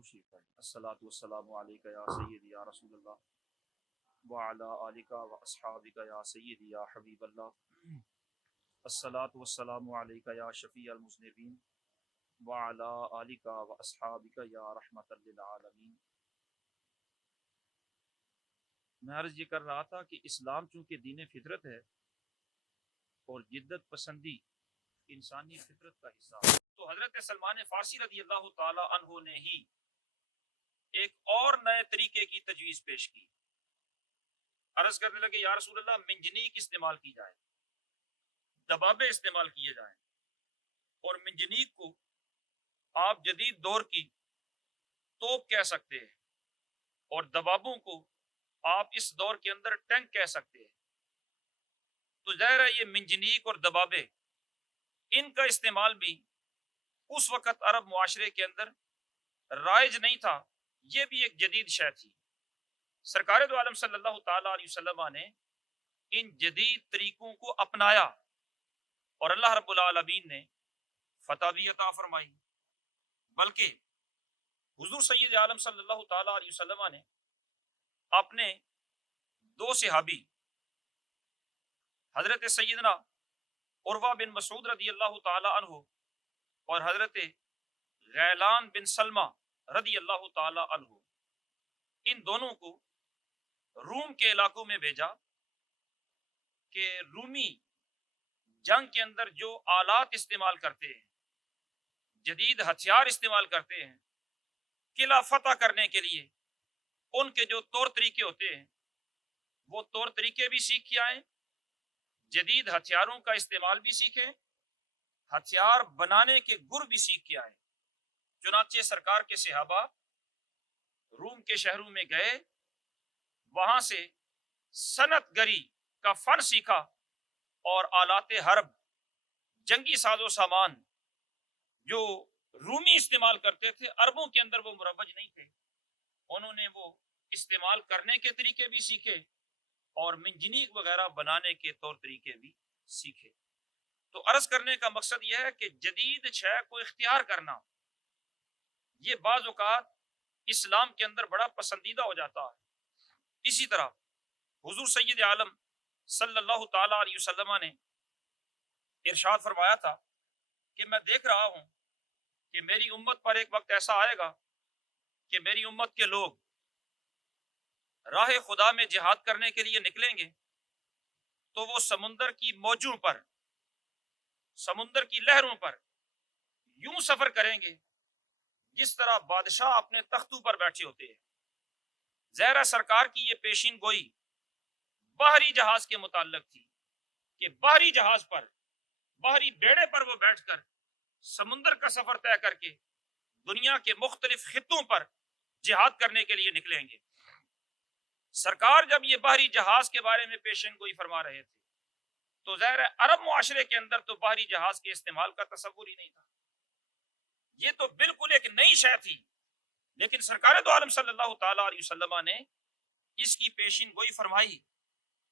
درود شریف پڑھیں۔ الصلاۃ والسلام علیکہ یا سیدی یا رسول اللہ وعلی آلکہ و اصحابکہ یا سیدی یا حبیب اللہ۔ الصلاۃ والسلام علیکہ یا شفیع المذنبین وعلی آلکہ و اصحابکہ یا رحمۃ للعالمین۔ میں عرض یہ کر رہا تھا کہ اسلام چونکہ دین فطرت ہے اور جدت پسندی انسانی فطرت کا حصہ ہے، تو حضرت سلمان فارسی رضی اللہ تعالی عنہ نے ہی ایک اور نئے طریقے کی تجویز پیش کی۔ عرض کرنے لگے یا رسول اللہ منجنیق استعمال کی جائے، دبابے استعمال کیے جائیں، اور منجنیق کو آپ جدید دور کی توپ کہہ سکتے ہیں اور دبابوں کو آپ اس دور کے اندر ٹینک کہہ سکتے ہیں۔ تو ظاہر ہے یہ منجنیق اور دبابے ان کا استعمال بھی اس وقت عرب معاشرے کے اندر رائج نہیں تھا، یہ بھی ایک جدید شے تھی۔ سرکار دو عالم صلی اللہ تعالی علیہ وسلم نے ان جدید طریقوں کو اپنایا اور اللہ رب العالمین نے فتح بھی عطا فرمائی، بلکہ حضور سید عالم صلی اللہ تعالی علیہ وسلم نے اپنے دو صحابی حضرت سیدنا عروہ بن مسعود رضی اللہ تعالی عنہ اور حضرت غیلان بن سلمہ رضی اللہ تعالی عنہ، ان دونوں کو روم کے علاقوں میں بھیجا کہ رومی جنگ کے اندر جو آلات استعمال کرتے ہیں، جدید ہتھیار استعمال کرتے ہیں، قلعہ فتح کرنے کے لیے ان کے جو طور طریقے ہوتے ہیں وہ طور طریقے بھی سیکھ کے آئیں، جدید ہتھیاروں کا استعمال بھی سیکھیں، ہتھیار بنانے کے گر بھی سیکھ کے آئیں۔ چنانچہ سرکار کے صحابہ روم کے شہروں میں گئے، وہاں سے صنعت گری کا فن سیکھا اور آلات حرب، جنگی ساز و سامان جو رومی استعمال کرتے تھے، عربوں کے اندر وہ مروج نہیں تھے، انہوں نے وہ استعمال کرنے کے طریقے بھی سیکھے اور منجنیق وغیرہ بنانے کے طور طریقے بھی سیکھے۔ تو عرض کرنے کا مقصد یہ ہے کہ جدید شے کو اختیار کرنا یہ بعض اوقات اسلام کے اندر بڑا پسندیدہ ہو جاتا ہے۔ اسی طرح حضور سید عالم صلی اللہ تعالی علیہ وسلم نے ارشاد فرمایا تھا کہ میں دیکھ رہا ہوں کہ میری امت پر ایک وقت ایسا آئے گا کہ میری امت کے لوگ راہ خدا میں جہاد کرنے کے لیے نکلیں گے تو وہ سمندر کی موجوں پر، سمندر کی لہروں پر یوں سفر کریں گے جس طرح بادشاہ اپنے تختوں پر بیٹھے ہوتے ہیں۔ زہرا سرکار کی یہ پیشین گوئی بحری جہاز کے متعلق تھی کہ بحری جہاز پر، بحری بیڑے پر وہ بیٹھ کر سمندر کا سفر طے کر کے دنیا کے مختلف خطوں پر جہاد کرنے کے لیے نکلیں گے۔ سرکار جب یہ بحری جہاز کے بارے میں پیشین گوئی فرما رہے تھے تو ظاہر ہے عرب معاشرے کے اندر تو بحری جہاز کے استعمال کا تصور ہی نہیں تھا، یہ تو بالکل ایک نئی شے تھی، لیکن سرکار دو عالم صلی اللہ تعالی علیہ وسلم نے اس کی پیشین گوئی فرمائی،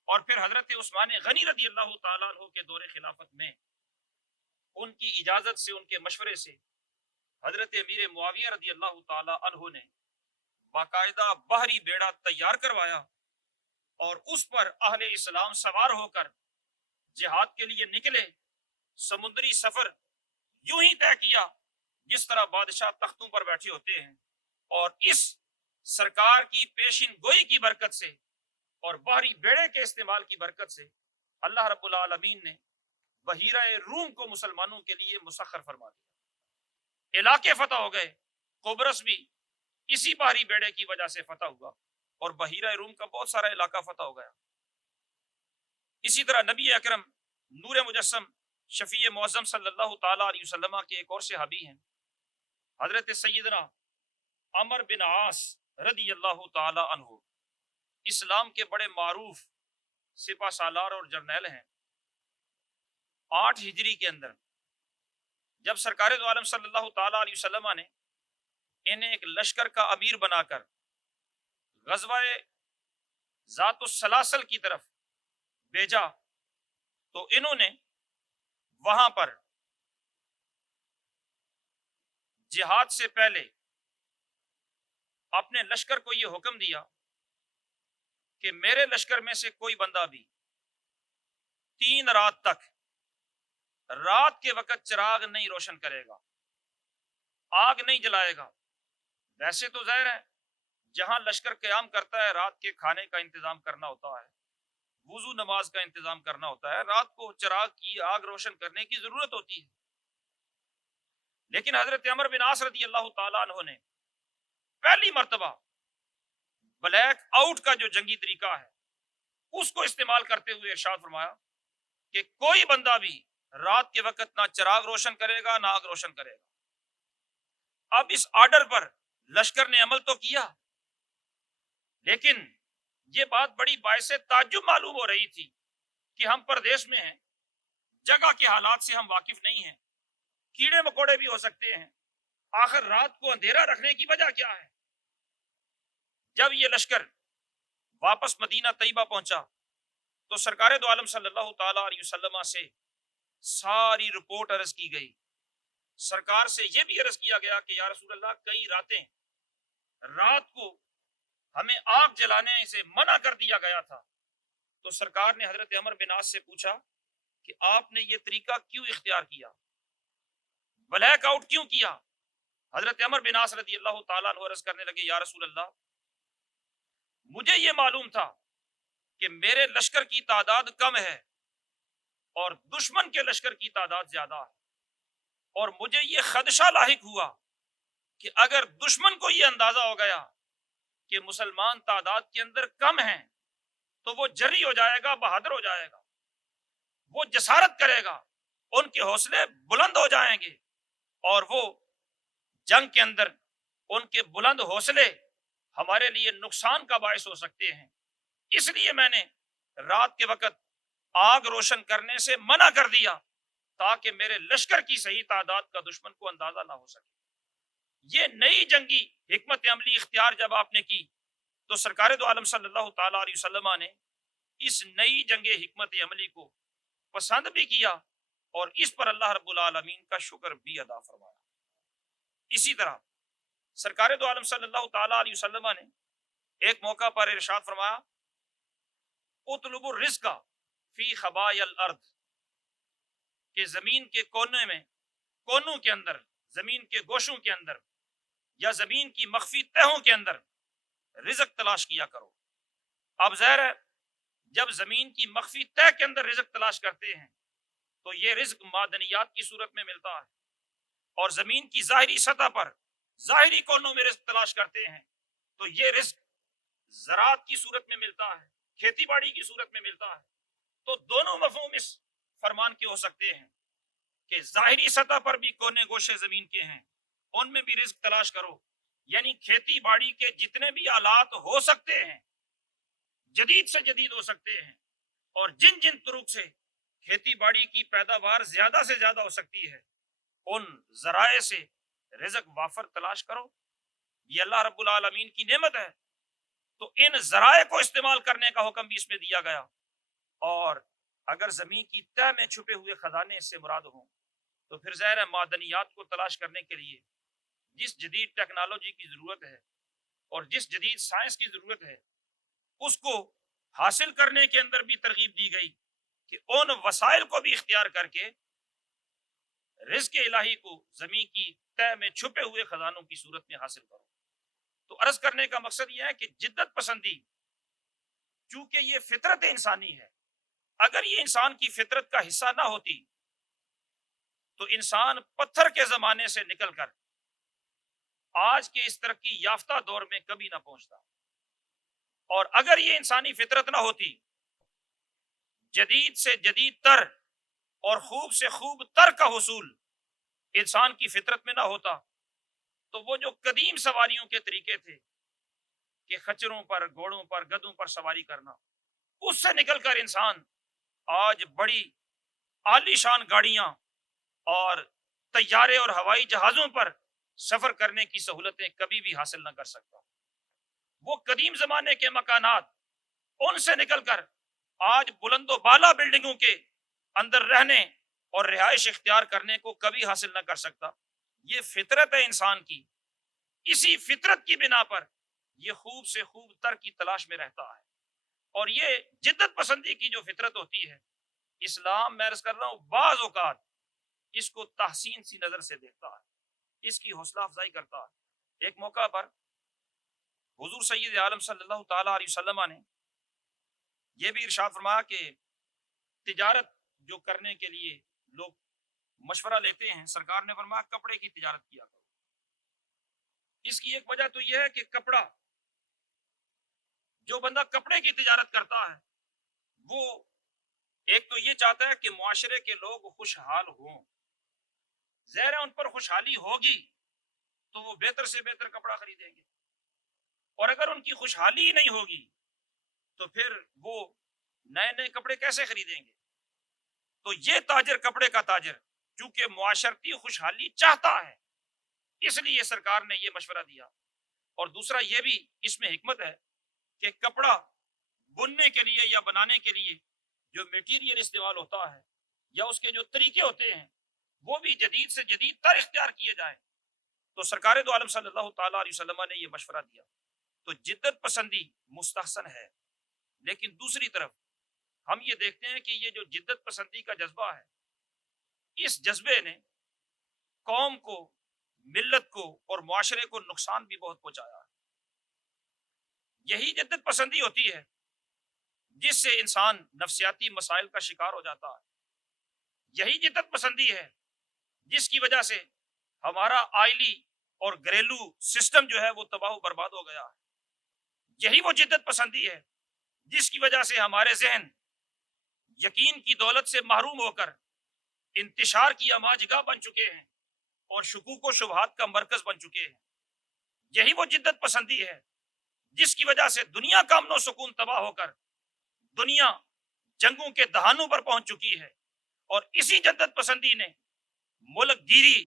اور پھر حضرت عثمان غنی رضی اللہ تعالی عنہ کے دور خلافت میں ان کی اجازت سے، ان کے مشورے سے حضرت امیر معاویہ رضی اللہ تعالی عنہ نے باقاعدہ بحری بیڑا تیار کروایا اور اس پر اہل اسلام سوار ہو کر جہاد کے لیے نکلے۔ سمندری سفر یوں ہی طے کیا جس طرح بادشاہ تختوں پر بیٹھے ہوتے ہیں، اور اس سرکار کی پیشین گوئی کی برکت سے اور بحری بیڑے کے استعمال کی برکت سے اللہ رب العالمین نے بحیرہ روم کو مسلمانوں کے لیے مسخر فرما دیا۔ علاقے فتح ہو گئے، قبرص بھی اسی بحری بیڑے کی وجہ سے فتح ہوا اور بحیرہ روم کا بہت سارا علاقہ فتح ہو گیا۔ اسی طرح نبی اکرم نور مجسم شفیع معظم صلی اللہ تعالی علیہ وسلم کے ایک اور صحابی ہیں حضرت سیدنا عمر بن عاص رضی اللہ تعالی عنہ، اسلام کے بڑے معروف سپہ سالار اور جرنیل ہیں۔ 8 ہجری کے اندر جب سرکار دو عالم صلی اللہ تعالی علیہ وسلم نے انہیں ایک لشکر کا امیر بنا کر غزوہ ذات السلاسل کی طرف بھیجا تو انہوں نے وہاں پر جہاد سے پہلے اپنے لشکر کو یہ حکم دیا کہ میرے لشکر میں سے کوئی بندہ بھی 3 رات تک رات کے وقت چراغ نہیں روشن کرے گا، آگ نہیں جلائے گا۔ ویسے تو ظاہر ہے جہاں لشکر قیام کرتا ہے رات کے کھانے کا انتظام کرنا ہوتا ہے، وضو نماز کا انتظام کرنا ہوتا ہے، رات کو چراغ کی آگ روشن کرنے کی ضرورت ہوتی ہے۔ لیکن حضرت عمر بن عاص رضی اللہ تعالیٰ عنہ نے پہلی مرتبہ بلیک آؤٹ کا جو جنگی طریقہ ہے اس کو استعمال کرتے ہوئے ارشاد فرمایا کہ کوئی بندہ بھی رات کے وقت نہ چراغ روشن کرے گا نہ آگ روشن کرے گا۔ اب اس آرڈر پر لشکر نے عمل تو کیا، لیکن یہ بات بڑی باعث تعجب معلوم ہو رہی تھی کہ ہم پردیش میں ہیں، جگہ کے حالات سے ہم واقف نہیں ہیں، کیڑے مکوڑے بھی ہو سکتے ہیں، آخر رات کو اندھیرا رکھنے کی وجہ کیا ہے؟ جب یہ لشکر واپس مدینہ طیبہ پہنچا تو سرکار دو عالم صلی اللہ تعالی علیہ وسلم سے ساری رپورٹ عرض کی گئی۔ سرکار سے یہ بھی عرض کیا گیا کہ یا رسول اللہ کئی راتیں رات کو ہمیں آگ جلانے سے منع کر دیا گیا تھا۔ تو سرکار نے حضرت عمر بن عاص سے پوچھا کہ آپ نے یہ طریقہ کیوں اختیار کیا، بلیک آؤٹ کیوں کیا؟ حضرت عمر بن عاص رضی اللہ تعالیٰ عنہ عرض کرنے لگے یا رسول اللہ مجھے یہ معلوم تھا کہ میرے لشکر کی تعداد کم ہے اور دشمن کے لشکر کی تعداد زیادہ ہے، اور مجھے یہ خدشہ لاحق ہوا کہ اگر دشمن کو یہ اندازہ ہو گیا کہ مسلمان تعداد کے اندر کم ہیں تو وہ جری ہو جائے گا، بہادر ہو جائے گا، وہ جسارت کرے گا، ان کے حوصلے بلند ہو جائیں گے اور وہ جنگ کے اندر ان کے بلند حوصلے ہمارے لیے نقصان کا باعث ہو سکتے ہیں۔ اس لیے میں نے رات کے وقت آگ روشن کرنے سے منع کر دیا تاکہ میرے لشکر کی صحیح تعداد کا دشمن کو اندازہ نہ ہو سکے۔ یہ نئی جنگی حکمت عملی اختیار جب آپ نے کی تو سرکار دو عالم صلی اللہ تعالی علیہ وسلم نے اس نئی جنگ حکمت عملی کو پسند بھی کیا اور اس پر اللہ رب العالمین کا شکر بھی ادا فرمایا۔ اسی طرح سرکار دو عالم صلی اللہ تعالی علیہ وسلم نے ایک موقع پر ارشاد فرمایا اطلب الرزق فی خبایا الارض، کہ زمین کے کونے میں، کونوں کے اندر، زمین کے گوشوں کے اندر یا زمین کی مخفی تہوں کے اندر رزق تلاش کیا کرو۔ اب ظاہر ہے جب زمین کی مخفی تہ کے اندر رزق تلاش کرتے ہیں تو یہ رزق معدنیات کی صورت میں ملتا ہے، اور زمین کی ظاہری سطح پر ظاہری کونوں میں رزق تلاش کرتے ہیں تو یہ رزق زراعت کی صورت میں ملتا ہے، کھیتی باڑی کی صورت میں ملتا ہے۔ تو دونوں مفہوم اس فرمان کے ہو سکتے ہیں کہ ظاہری سطح پر بھی کونے گوشے زمین کے ہیں، ان میں بھی رزق تلاش کرو، یعنی کھیتی باڑی کے جتنے بھی آلات ہو سکتے ہیں جدید سے جدید ہو سکتے ہیں، اور جن جن طرق سے کھیتی باڑی کی پیداوار زیادہ سے زیادہ ہو سکتی ہے ان ذرائع سے رزق وافر تلاش کرو۔ یہ اللہ رب العالمین کی نعمت ہے، تو ان ذرائع کو استعمال کرنے کا حکم بھی اس میں دیا گیا۔ اور اگر زمین کی تہ میں چھپے ہوئے خزانے اس سے مراد ہوں تو پھر ظاہر ہے معدنیات کو تلاش کرنے کے لیے جس جدید ٹیکنالوجی کی ضرورت ہے اور جس جدید سائنس کی ضرورت ہے اس کو حاصل کرنے کے اندر بھی ترغیب دی گئی کہ ان وسائل کو بھی اختیار کر کے رزق الہی کو زمین کی تہ میں چھپے ہوئے خزانوں کی صورت میں حاصل کرو۔ تو عرض کرنے کا مقصد یہ ہے کہ جدت پسندی چونکہ یہ فطرت انسانی ہے، اگر یہ انسان کی فطرت کا حصہ نہ ہوتی تو انسان پتھر کے زمانے سے نکل کر آج کے اس ترقی یافتہ دور میں کبھی نہ پہنچتا، اور اگر یہ انسانی فطرت نہ ہوتی، جدید سے جدید تر اور خوب سے خوب تر کا حصول انسان کی فطرت میں نہ ہوتا تو وہ جو قدیم سواریوں کے طریقے تھے کہ خچروں پر، گھوڑوں پر، گدھوں پر سواری کرنا، اس سے نکل کر انسان آج بڑی عالی شان گاڑیاں اور طیارے اور ہوائی جہازوں پر سفر کرنے کی سہولتیں کبھی بھی حاصل نہ کر سکتا۔ وہ قدیم زمانے کے مکانات ان سے نکل کر آج بلند و بالا بلڈنگوں کے اندر رہنے اور رہائش اختیار کرنے کو کبھی حاصل نہ کر سکتا۔ یہ فطرت ہے انسان کی، اسی فطرت کی بنا پر یہ خوب سے خوب تر کی تلاش میں رہتا ہے. اور یہ جدت پسندی کی جو فطرت ہوتی ہے، اسلام میں عرض کر رہا ہوں بعض اوقات اس کو تحسین سی نظر سے دیکھتا ہے، اس کی حوصلہ افزائی کرتا ہے. ایک موقع پر حضور سید عالم صلی اللہ تعالی علیہ وسلم نے یہ بھی ارشاد فرمایا کہ تجارت جو کرنے کے لیے لوگ مشورہ لیتے ہیں، سرکار نے فرمایا کپڑے کی تجارت کیا کرو. اس کی ایک وجہ تو یہ ہے کہ کپڑا، جو بندہ کپڑے کی تجارت کرتا ہے وہ ایک تو یہ چاہتا ہے کہ معاشرے کے لوگ خوشحال ہوں. ظاہر ہے ان پر خوشحالی ہوگی تو وہ بہتر سے بہتر کپڑا خریدیں گے، اور اگر ان کی خوشحالی ہی نہیں ہوگی تو پھر وہ نئے نئے کپڑے کیسے خریدیں گے؟ تو یہ تاجر، کپڑے کا تاجر، چونکہ معاشرتی خوشحالی چاہتا ہے، اس لیے سرکار نے یہ مشورہ دیا. اور دوسرا یہ بھی اس میں حکمت ہے کہ کپڑا بننے کے لیے یا بنانے کے لیے جو میٹیریل استعمال ہوتا ہے یا اس کے جو طریقے ہوتے ہیں وہ بھی جدید سے جدید تر اختیار کیے جائیں. تو سرکار دو عالم صلی اللہ تعالی علیہ وسلم نے یہ مشورہ دیا. تو جدت پسندی مستحسن ہے، لیکن دوسری طرف ہم یہ دیکھتے ہیں کہ یہ جو جدت پسندی کا جذبہ ہے، اس جذبے نے قوم کو، ملت کو اور معاشرے کو نقصان بھی بہت پہنچایا ہے. یہی جدت پسندی ہوتی ہے جس سے انسان نفسیاتی مسائل کا شکار ہو جاتا ہے. یہی جدت پسندی ہے جس کی وجہ سے ہمارا آئلی اور گھریلو سسٹم جو ہے وہ تباہ و برباد ہو گیا ہے. یہی وہ جدت پسندی ہے جس کی وجہ سے ہمارے ذہن یقین کی دولت سے محروم ہو کر انتشار کی اماں جگہ بن چکے ہیں اور شکوک و شبہات کا مرکز بن چکے ہیں. یہی وہ جدت پسندی ہے جس کی وجہ سے دنیا کا امن و سکون تباہ ہو کر دنیا جنگوں کے دہانوں پر پہنچ چکی ہے. اور اسی جدت پسندی نے ملک گیری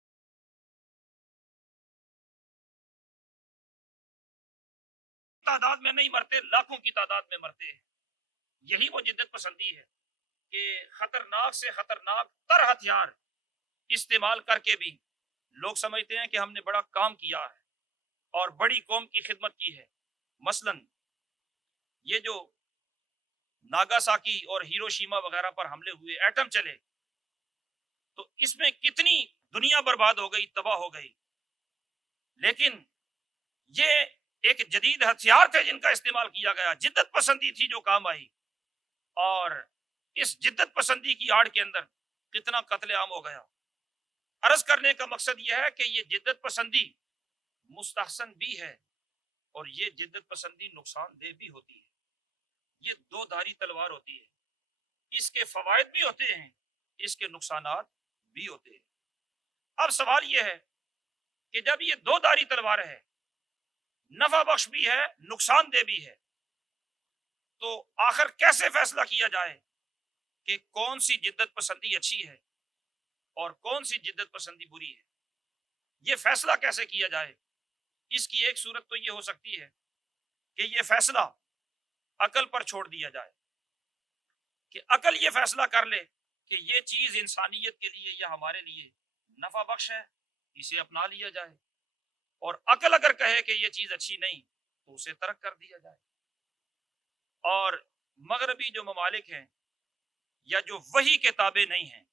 تعداد میں نہیں مرتے، لاکھوں کی تعداد میں مرتے ہیں. یہی وہ جدت پسندی ہے کہ خطرناک سے خطرناک تر ہتھیار استعمال کر کے بھی لوگ سمجھتے ہیں کہ ہم نے بڑا کام کیا ہے اور بڑی قوم کی خدمت کی ہے. مثلا یہ جو ناگاساکی اور ہیروشیما وغیرہ پر حملے ہوئے، ایٹم چلے، تو اس میں کتنی دنیا برباد ہو گئی، تباہ ہو گئی. لیکن یہ ایک جدید ہتھیار تھے جن کا استعمال کیا گیا، جدت پسندی تھی جو کام آئی. اور اس جدت پسندی کی آڑ کے اندر کتنا قتل عام ہو گیا. عرض کرنے کا مقصد یہ ہے کہ یہ جدت پسندی مستحسن بھی ہے اور یہ جدت پسندی نقصان دہ بھی ہوتی ہے. یہ دو دھاری تلوار ہوتی ہے، اس کے فوائد بھی ہوتے ہیں، اس کے نقصانات بھی ہوتے ہیں. اب سوال یہ ہے کہ جب یہ دو دھاری تلوار ہے، نفع بخش بھی ہے، نقصان دہ بھی ہے، تو آخر کیسے فیصلہ کیا جائے کہ کون سی جدت پسندی اچھی ہے اور کون سی جدت پسندی بری ہے؟ یہ فیصلہ کیسے کیا جائے؟ اس کی ایک صورت تو یہ ہو سکتی ہے کہ یہ فیصلہ عقل پر چھوڑ دیا جائے، کہ عقل یہ فیصلہ کر لے کہ یہ چیز انسانیت کے لیے یا ہمارے لیے نفع بخش ہے، اسے اپنا لیا جائے. اور عقل اگر کہے کہ یہ چیز اچھی نہیں تو اسے ترک کر دیا جائے. اور مغربی جو ممالک ہیں یا جو وحی کے تابع نہیں ہیں،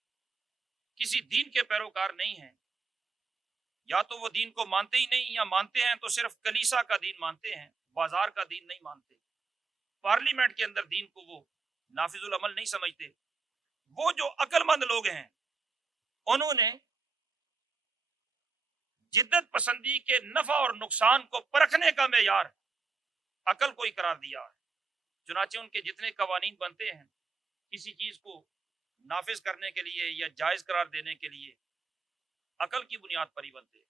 کسی دین کے پیروکار نہیں ہیں، یا تو وہ دین کو مانتے ہی نہیں، یا مانتے ہیں تو صرف کلیسا کا دین مانتے ہیں، بازار کا دین نہیں مانتے، پارلیمنٹ کے اندر دین کو وہ نافذ العمل نہیں سمجھتے. وہ جو عقل مند لوگ ہیں انہوں نے جدت پسندی کے نفع اور نقصان کو پرکھنے کا معیار عقل کو ہی قرار دیا ہے. چنانچہ ان کے جتنے قوانین بنتے ہیں کسی چیز کو نافذ کرنے کے لیے یا جائز قرار دینے کے لیے عقل کی بنیاد پر ہی بنتے ہیں.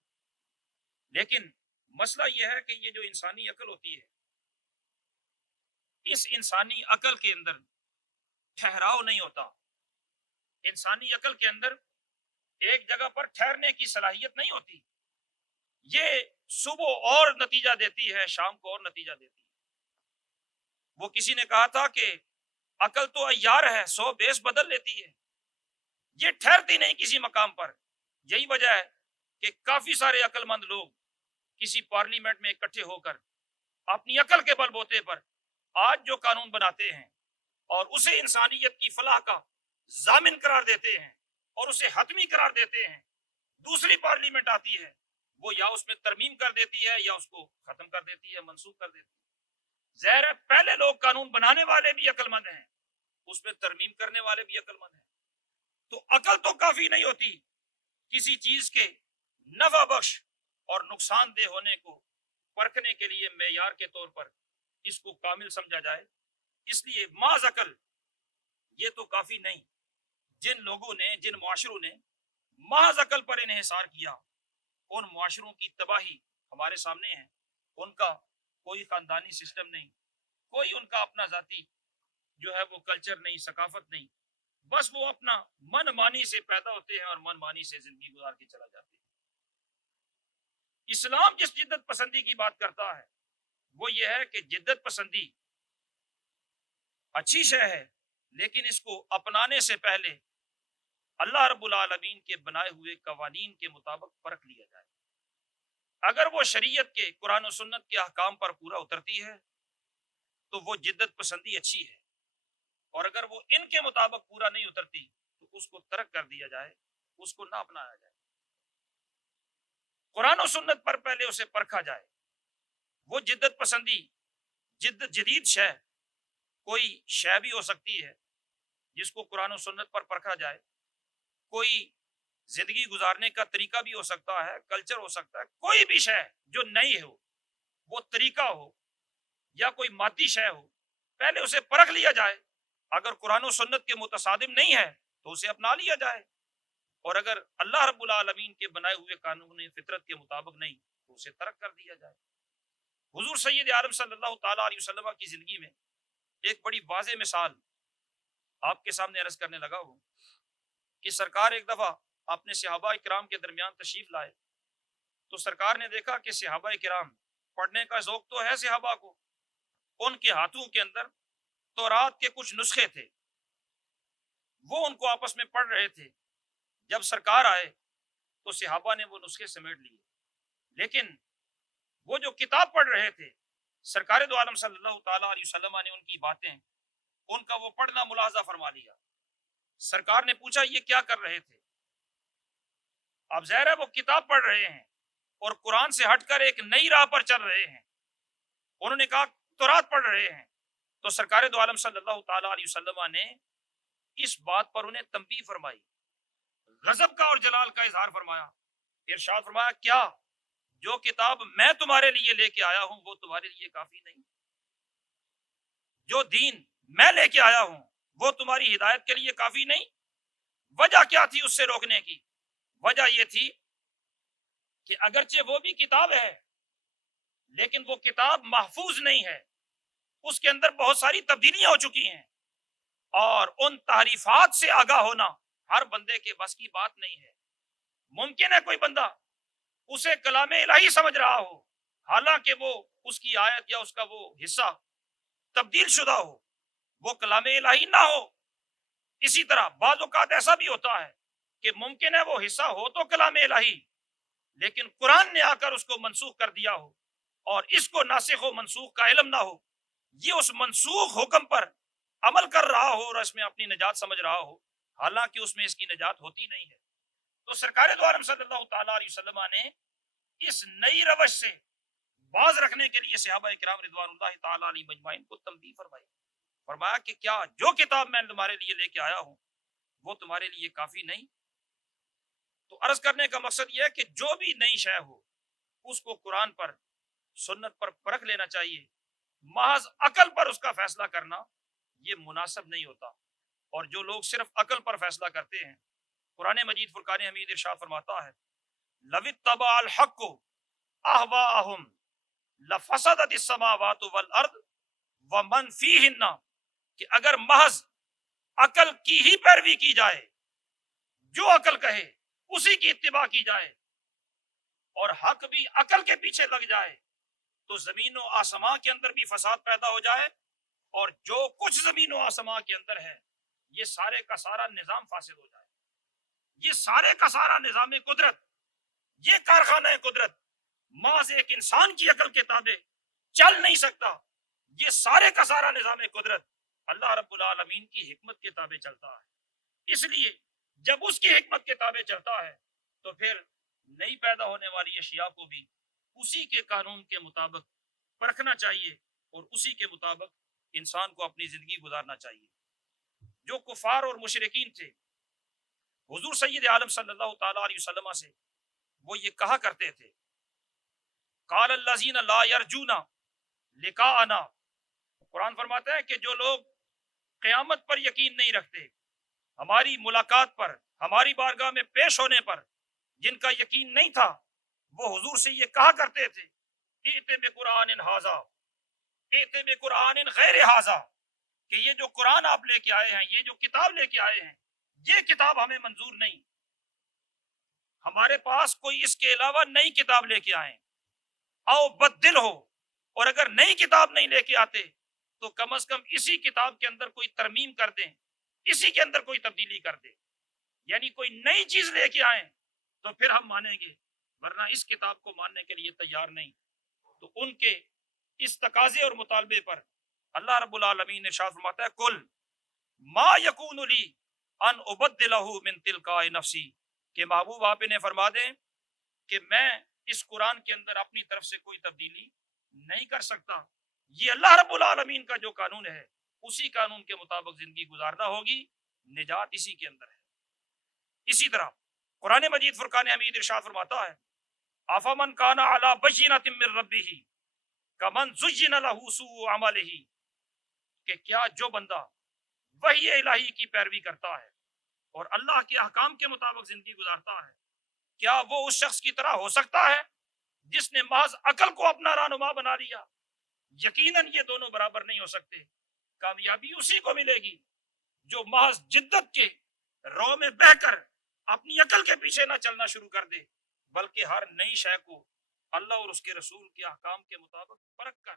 لیکن مسئلہ یہ ہے کہ یہ جو انسانی عقل ہوتی ہے، اس انسانی عقل کے اندر ٹھہراؤ نہیں ہوتا. انسانی عقل کے اندر ایک جگہ پر ٹھہرنے کی صلاحیت نہیں ہوتی. یہ صبح اور نتیجہ دیتی ہے، شام کو اور نتیجہ دیتی ہے. وہ کسی نے کہا تھا کہ عقل تو عیار ہے، 100 بیس بدل لیتی ہے، یہ ٹھہرتی نہیں کسی مقام پر. یہی وجہ ہے کہ کافی سارے عقل مند لوگ کسی پارلیمنٹ میں اکٹھے ہو کر اپنی عقل کے بل بوتے پر آج جو قانون بناتے ہیں اور اسے انسانیت کی فلاح کا ضامن قرار دیتے ہیں اور اسے حتمی قرار دیتے ہیں، دوسری پارلیمنٹ آتی ہے وہ یا اس میں ترمیم کر دیتی ہے یا اس کو ختم کر دیتی ہے، منسوخ کر دیتی ہے۔ ظاہر ہے پہلے لوگ قانون بنانے والے بھی عقل مند ہیں، اس میں ترمیم کرنے والے بھی عقل مند ہیں۔ تو عقل تو کافی نہیں ہوتی، کسی چیز کے نفع بخش اور نقصان دہ ہونے کو پرکھنے کے لیے معیار کے طور پر اس کو کامل سمجھا جائے۔ اس لیے محض عقل یہ تو کافی نہیں۔ جن لوگوں نے، جن معاشروں نے محض عقل پر انحصار کیا، ان معاشروں کی تباہی ہمارے سامنے ہے۔ ان کا کوئی خاندانی سسٹم نہیں، کوئی ان کا اپنا ذاتی جو ہے وہ کلچر نہیں، ثقافت نہیں، بس وہ اپنا من مانی سے پیدا ہوتے ہیں اور من مانی سے زندگی گزار کے چلا جاتے ہیں۔ اسلام جس جدت پسندی کی بات کرتا ہے وہ یہ ہے کہ جدت پسندی اچھی شے ہے، لیکن اس کو اپنانے سے پہلے اللہ رب العالمین کے بنائے ہوئے قوانین کے مطابق پرکھ لیا جائے۔ اگر وہ شریعت کے، قرآن و سنت کے احکام پر پورا اترتی ہے تو وہ جدت پسندی اچھی ہے، اور اگر وہ ان کے مطابق پورا نہیں اترتی تو اس کو ترک کر دیا جائے، اس کو نہ اپنایا جائے۔ قرآن و سنت پر پہلے اسے پرکھا جائے۔ وہ جدت پسندی، جدید شے، کوئی شے بھی ہو سکتی ہے جس کو قرآن و سنت پر پرکھا جائے، کوئی زندگی گزارنے کا طریقہ بھی ہو سکتا ہے، کلچر ہو سکتا ہے، کوئی بھی شے جو نئی ہو، وہ طریقہ ہو یا کوئی مادی شے ہو، پہلے اسے پرکھ لیا جائے۔ اگر قرآن و سنت کے متصادم نہیں ہے تو اسے اپنا لیا جائے، اور اگر اللہ رب العالمین کے بنائے ہوئے قانون فطرت کے مطابق نہیں تو اسے ترک کر دیا جائے۔ حضور سید عالم صلی اللہ تعالیٰ علیہ وسلم کی زندگی میں ایک بڑی واضح مثال آپ کے سامنے عرض کرنے لگا ہوں کہ سرکار ایک دفعہ اپنے صحابہ کرام کے درمیان تشریف لائے تو سرکار نے دیکھا کہ صحابہ کرام، پڑھنے کا ذوق تو ہے صحابہ کو، ان کے ہاتھوں کے اندر تورات کے کچھ نسخے تھے، وہ ان کو آپس میں پڑھ رہے تھے۔ جب سرکار آئے تو صحابہ نے وہ نسخے سمیٹ لیے، لیکن وہ جو کتاب پڑھ رہے تھے، سرکار دو عالم صلی اللہ تعالیٰ علیہ وسلم نے ان کی باتیں، ان کا وہ پڑھنا ملاحظہ فرما لیا۔ سرکار نے پوچھا یہ کیا کر رہے تھے؟ اب ظاہر ہے وہ کتاب پڑھ رہے ہیں اور قرآن سے ہٹ کر ایک نئی راہ پر چل رہے ہیں۔ انہوں نے کہا تورات پڑھ رہے ہیں، تو سرکار دو عالم صلی اللہ تعالیٰ علیہ وسلم نے اس بات پر انہیں تنبیہ فرمائی، غضب کا اور جلال کا اظہار فرمایا، ارشاد فرمایا کیا جو کتاب میں تمہارے لیے لے کے آیا ہوں وہ تمہارے لیے کافی نہیں؟ جو دین میں لے کے آیا ہوں وہ تمہاری ہدایت کے لیے کافی نہیں؟ وجہ کیا تھی اس سے روکنے کی؟ وجہ یہ تھی کہ اگرچہ وہ بھی کتاب ہے لیکن وہ کتاب محفوظ نہیں ہے، اس کے اندر بہت ساری تبدیلیاں ہو چکی ہیں، اور ان تحریفات سے آگاہ ہونا ہر بندے کے بس کی بات نہیں ہے۔ ممکن ہے کوئی بندہ اسے کلام الہی سمجھ رہا ہو، حالانکہ وہ اس کی آیت یا اس کا وہ حصہ تبدیل شدہ ہو، وہ کلام الہی نہ ہو۔ اسی طرح بعض اوقات ایسا بھی ہوتا ہے کہ ممکن ہے وہ حصہ ہو تو کلام الہی، لیکن قرآن نے آ کر اس کو منسوخ کر دیا ہو اور اس کو ناسخ و منسوخ کا علم نہ ہو، یہ اس منسوخ حکم پر عمل کر رہا ہو اور اس میں اپنی نجات سمجھ رہا ہو، حالانکہ اس میں اس کی نجات ہوتی نہیں ہے۔ تو سرکار دو عالم صلی اللہ تعالیٰ علیہ وسلم نے اس نئی روش سے باز رکھنے کے لیے صحابہ کرام رضوان اللہ تعالیٰ علیہ مجمعین کو تنبیہ فرمائی، فرمایا کہ کیا جو کتاب میں تمہارے لیے لے کے آیا ہوں وہ تمہارے لیے کافی نہیں؟ تو عرض کرنے کا مقصد یہ ہے کہ جو بھی نئی شے ہو اس کو قرآن پر، سنت پر پرکھ لینا چاہیے، محض عقل پر اس کا فیصلہ کرنا یہ مناسب نہیں ہوتا۔ اور جو لوگ صرف عقل پر فیصلہ کرتے ہیں، قرآن مجید فرقان حمید ارشاد فرماتا ہے لَوِ اتَّبَعَ الْحَقُّ أَهْوَاءَهُمْ لَفَسَدَتِ السَّمَاوَاتُ وَالْأَرْضُ وَمَنْ فِيهِنَّ، کہ اگر محض عقل کی ہی پیروی کی جائے، جو عقل کہے اسی کی اتباع کی جائے اور حق بھی عقل کے پیچھے لگ جائے تو زمین و آسمان کے اندر بھی فساد پیدا ہو جائے، اور جو کچھ زمین و آسمان کے اندر ہے یہ سارے کا سارا نظام فاسد ہو جائے۔ یہ سارے کا سارا نظام قدرت، یہ کارخانہ قدرت محض ایک انسان کی عقل کے تابع چل نہیں سکتا. یہ سارے کا سارا نظام قدرت اللہ رب العالمین کی حکمت کے تابع چلتا ہے. اس لیے جب اس کی حکمت کے تابع چلتا ہے تو پھر نئی پیدا ہونے والی اشیاء کو بھی اسی کے قانون کے مطابق پرکھنا چاہیے اور اسی کے مطابق انسان کو اپنی زندگی گزارنا چاہیے. جو کفار اور مشرکین تھے حضور سید عالم صلی اللہ تعالی علیہ وسلم سے وہ یہ کہا کرتے تھے قال الذین لا یرجون لقاءنا. قرآن فرماتا ہے کہ جو لوگ قیامت پر یقین نہیں رکھتے, ہماری ملاقات پر, ہماری بارگاہ میں پیش ہونے پر جن کا یقین نہیں تھا, وہ حضور سے یہ کہا کرتے تھے ائت بقرآن ھذا ائت بقرآن غیر ھذا, کہ یہ جو قرآن آپ لے کے آئے ہیں, یہ جو کتاب لے کے آئے ہیں, یہ کتاب ہمیں منظور نہیں, ہمارے پاس کوئی اس کے علاوہ نئی کتاب لے کے آئیں. او بدل ہو, اور اگر نئی کتاب نہیں لے کے آتے تو کم از کم اسی کتاب کے اندر کوئی ترمیم کر دیں, اسی کے اندر کوئی تبدیلی کر دیں, یعنی کوئی نئی چیز لے کے آئیں تو پھر ہم مانیں گے, ورنہ اس کتاب کو ماننے کے لیے تیار نہیں. تو ان کے اس تقاضے اور مطالبے پر اللہ رب العالمین نے ارشاد فرماتا ہے کل ما یکون لی ان ابدلہ من تلقاء نفسی, کہ محبوب آپ انہیں فرما دیں کہ میں اس قرآن کے اندر اپنی طرف سے کوئی تبدیلی نہیں کر سکتا. یہ اللہ رب العالمین کا جو قانون ہے اسی قانون کے مطابق زندگی گزارنا ہوگی, نجات اسی کے اندر ہے. اسی طرح قرآن مجید فرقان حمید ارشاد فرماتا ہے افمن کان علی بینۃ من ربہ کمن زین لہ سوء عملہ, کہ کیا جو بندہ وحی الہی کی پیروی کرتا ہے اور اللہ کے احکام کے مطابق زندگی گزارتا ہے, کیا وہ اس شخص کی طرح ہو سکتا ہے جس نے محض عقل کو اپنا رہنما بنا لیا؟ یقیناً یہ دونوں برابر نہیں ہو سکتے. کامیابی اسی کو ملے گی جو محض جدت کے رو میں بہ کر اپنی عقل کے پیچھے نہ چلنا شروع کر دے, بلکہ ہر نئی شے کو اللہ اور اس کے رسول کے احکام کے مطابق پرکھ کر